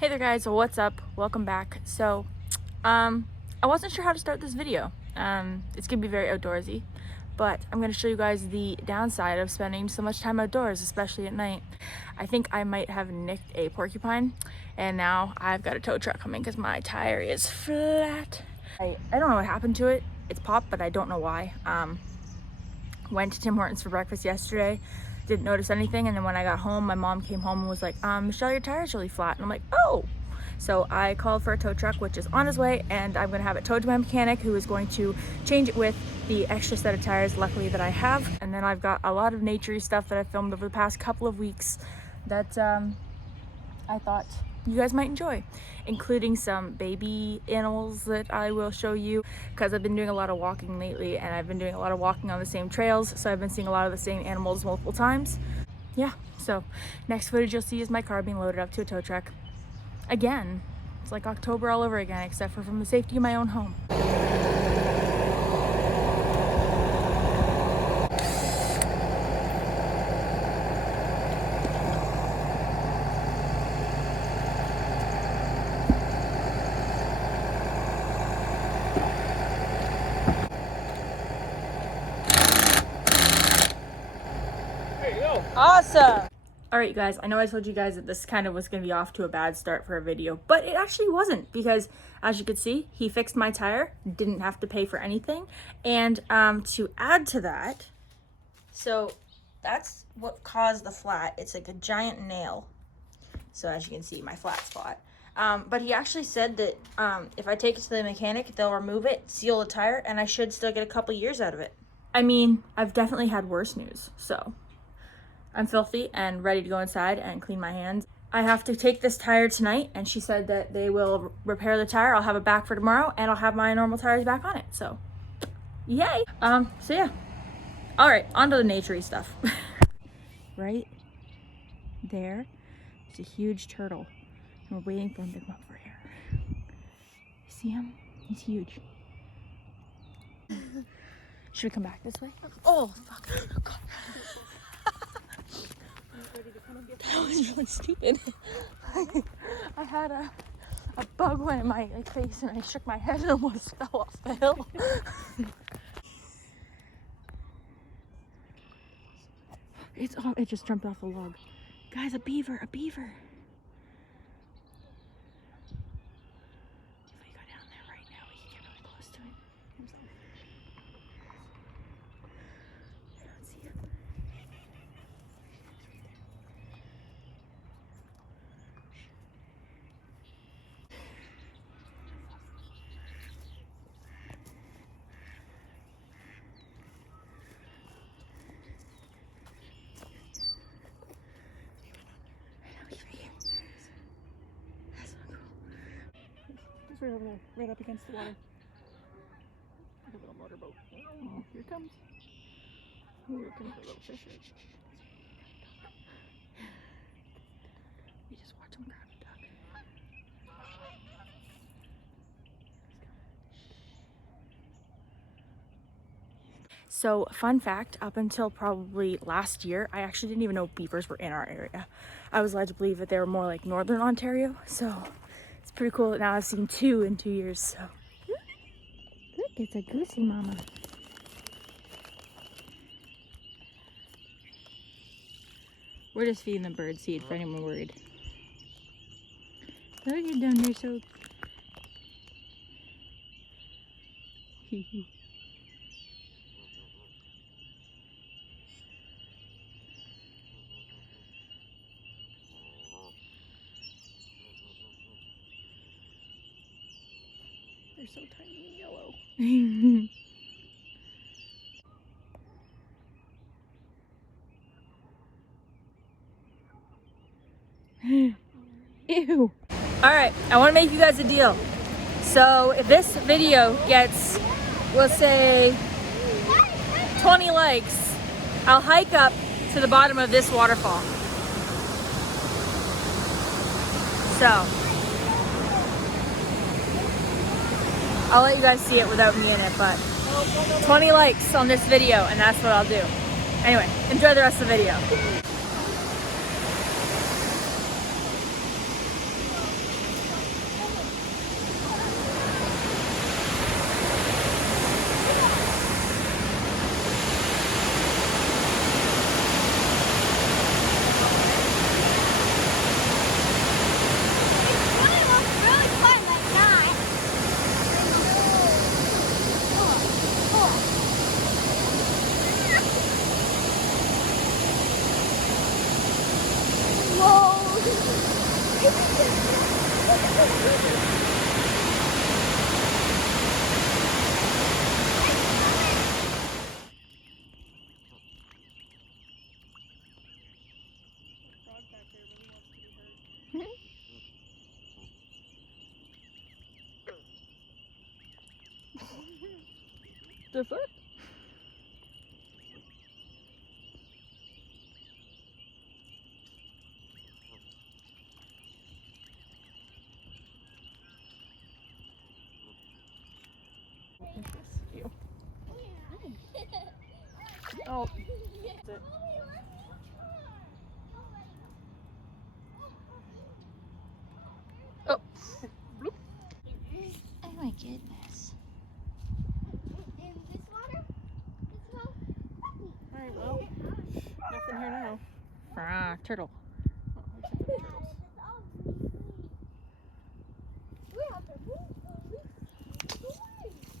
Hey there guys, what's up? Welcome back. So, I wasn't sure how to start this video. It's gonna be very outdoorsy, but I'm gonna show you guys the downside of spending so much time outdoors, especially at night. I think I might have nicked a porcupine, and now I've got a tow truck coming because my tire is flat. I don't know what happened to it. It's popped, but I don't know why. Went to Tim Hortons for breakfast yesterday. Didn't notice anything, and then when I got home, my mom came home and was like, Michelle, your tire's really flat. And I'm like, oh! So I called for a tow truck, which is on his way, and I'm gonna have it towed to my mechanic, who is going to change it with the extra set of tires, luckily, that I have. And then I've got a lot of naturey stuff that I filmed over the past couple of weeks that I thought you guys might enjoy, including some baby animals that I will show you, because I've been doing a lot of walking lately, and I've been doing a lot of walking on the same trails, so I've been seeing a lot of the same animals multiple times. Yeah, so next footage you'll see is my car being loaded up to a tow truck. Again, it's like October all over again, except for from the safety of my own home. Awesome! Alright you guys, I know I told you guys that this kind of was going to be off to a bad start for a video, but it actually wasn't, because as you could see, he fixed my tire, didn't have to pay for anything, and to add to that, so that's what caused the flat. It's like a giant nail, so as you can see, my flat spot. But he actually said that if I take it to the mechanic, they'll remove it, seal the tire, and I should still get a couple years out of it. I mean, I've definitely had worse news, so I'm filthy and ready to go inside and clean my hands. I have to take this tire tonight, and she said that they will repair the tire. I'll have it back for tomorrow, and I'll have my normal tires back on it, so yay. So yeah. All right, on to the naturey stuff. Right there is a huge turtle, and we're waiting for him to come up for air. You see him? He's huge. Should we come back this way? Oh, fuck. Oh, God. That was really stupid. I had a bug went in my face, and I shook my head and almost fell off the hill. It just jumped off a log. Guys, a beaver, a beaver. If we go down there right now, we can get really close to it. I don't see him. Right over there, right up against the water. Like a little motorboat. Oh, here it comes. Ooh, here comes the little fish. You just watch him grab the duck. So, fun fact, up until probably last year, I actually didn't even know beavers were in our area. I was led to believe that they were more like northern Ontario, so it's pretty cool that now I've seen 2 in 2 years, so. Look, it's a goosey mama. We're just feeding them bird seed for anyone worried. Look at them, they're so... They're so tiny and yellow. Ew. Alright, I want to make you guys a deal. So if this video gets, we'll say, 20 likes, I'll hike up to the bottom of this waterfall. So I'll let you guys see it without me in it, but 20 likes on this video, and that's what I'll do. Anyway, enjoy the rest of the video. The fuck? You. Oh. That's it. Oh. Bloop. Oh my goodness. In this water? Alright, well. Nothing here now. Ah, turtle. Oh, except for the turtles.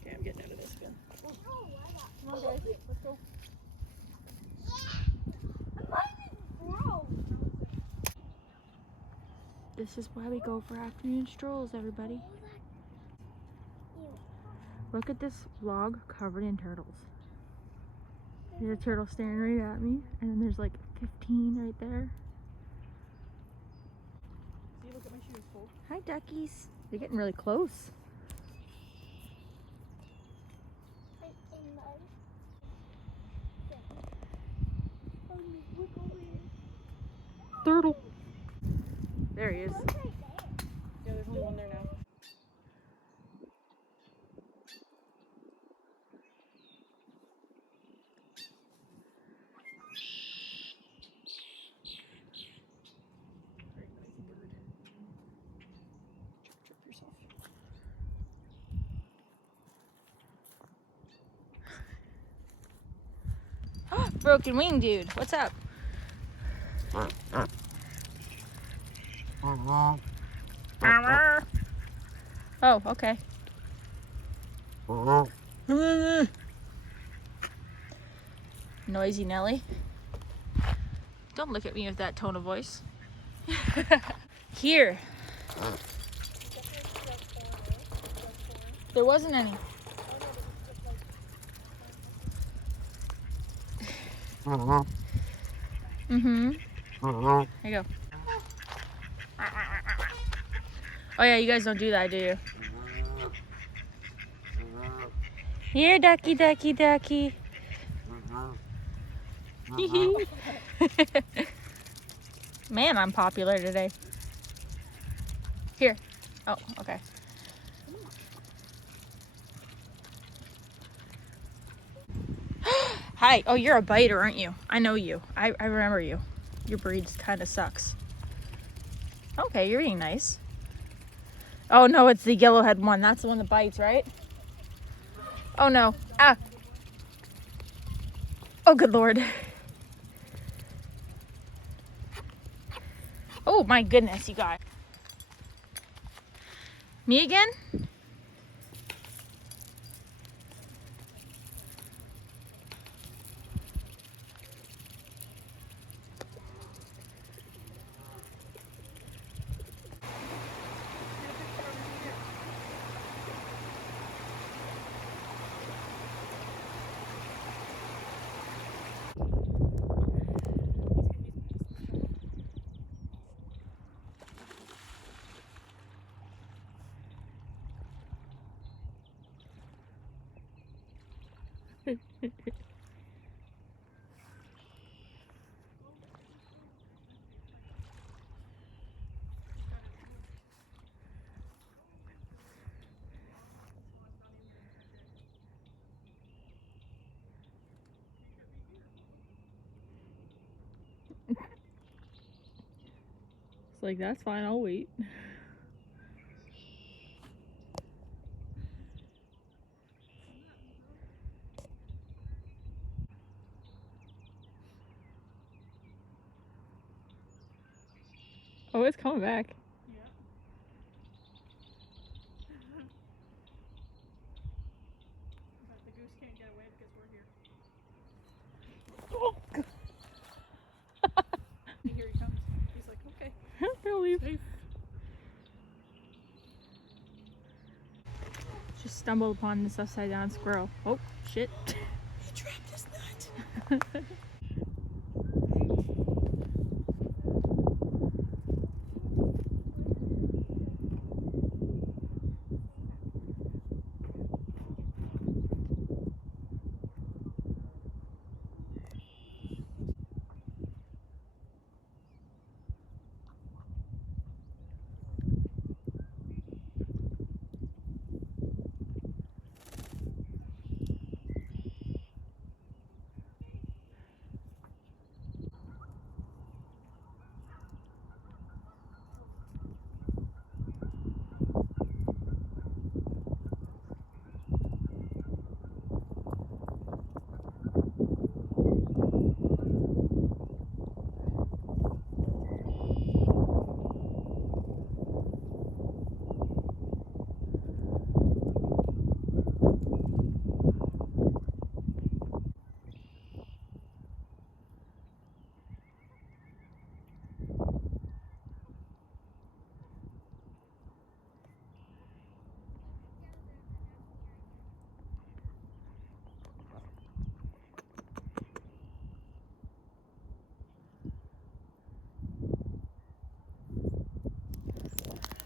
Okay, I'm getting out of this bin. Come on, guys. Let's go. This is why we go for afternoon strolls, everybody. Look at this log covered in turtles. There's a turtle staring right at me, and then there's like 15 right there. See, look at my shoes, Cole. Hi, duckies. They're getting really close. Turtle. There he is. Yeah, there's only one there now. Very nice bird. Trip yourself. Broken wing dude, what's up? Oh, okay. Noisy Nelly. Don't look at me with that tone of voice. Here. There wasn't any. Mm-hmm. There you go. Oh yeah, you guys don't do that, do you? Here, ducky, ducky, ducky. Man, I'm popular today. Here. Oh, okay. Hi. Oh, you're a biter, aren't you? I know you. I remember you. Your breed kind of sucks. Okay, you're being nice. Oh no, it's the yellowhead one. That's the one that bites, right? Oh no. Ah. Oh, good Lord. Oh my goodness, you guys. Me again? It's like, that's fine, I'll wait. Oh, it's coming back. Yeah. But the goose can't get away because we're here. Oh, God. Here he comes. He's like, okay. They'll leave. Safe. stumbled upon this upside down squirrel. Oh, shit. He dropped his nut.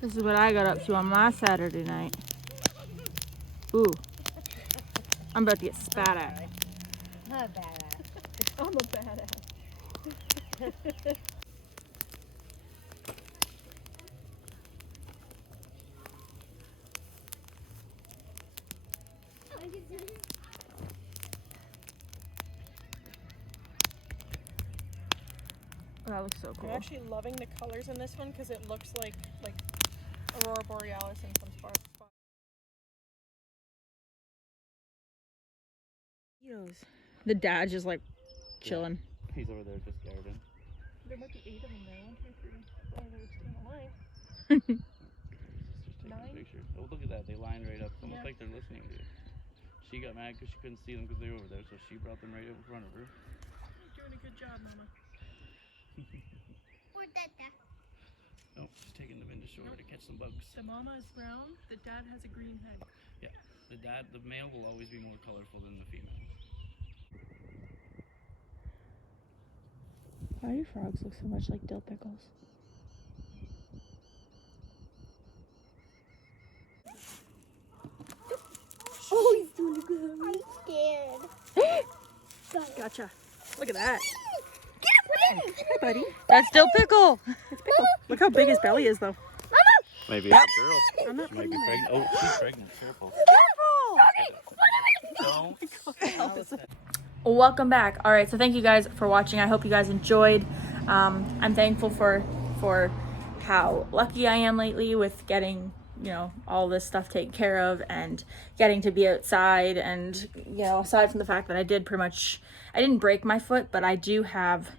This is what I got up to on my Saturday night. Ooh. I'm about to get spat at. I'm a badass. I'm a badass. That looks so cool. I'm actually loving the colors in this one because it looks like Aurora Borealis in some spots. The dad just like chilling. Yeah, he's over there just garden. There might be 8 of them there. 1, 2, 3. Oh, there's 2 in a line. Just taking 9. a picture. Oh, look at that. They lined right up. It's almost Yeah. like they're listening to you. She got mad because she couldn't see them because they were over there, so she brought them right up in front of her. You're doing a good job, Mama. Or Dada. Oh, she's taking them into shore to catch some bugs. The mama is brown. The dad has a green head. Yeah, the male will always be more colorful than the female. Why do frogs look so much like dill pickles? Oh, he's doing good. I'm scared. Gotcha. Look at that. Get him, Hey, buddy. That's dill pickle! Look how big his belly is, though. Maybe it's a girl. I'm not She might be putting pregnant. Oh, she's pregnant. Careful. Don't. Welcome back. All right, so thank you guys for watching. I hope you guys enjoyed. I'm thankful for how lucky I am lately with getting, you know, all this stuff taken care of and getting to be outside. And, you know, aside from the fact that I didn't break my foot, but I do have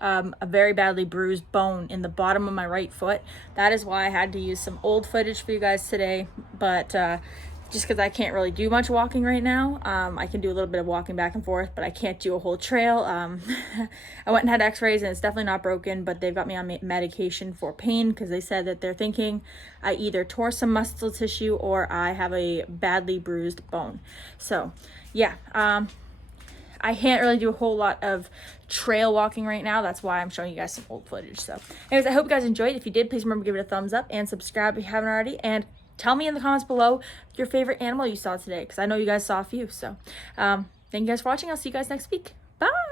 a very badly bruised bone in the bottom of my right foot. That is why I had to use some old footage for you guys today, but just because I can't really do much walking right now. I can do a little bit of walking back and forth, but I can't do a whole trail. I went and had x-rays and it's definitely not broken, but they've got me on medication for pain because they said that they're thinking I either tore some muscle tissue or I have a badly bruised bone. So yeah, I can't really do a whole lot of trail walking right now. That's why I'm showing you guys some old footage. So anyways, I hope you guys enjoyed. If you did, please remember to give it a thumbs up and subscribe if you haven't already. And tell me in the comments below your favorite animal you saw today, because I know you guys saw a few. So thank you guys for watching. I'll see you guys next week. Bye.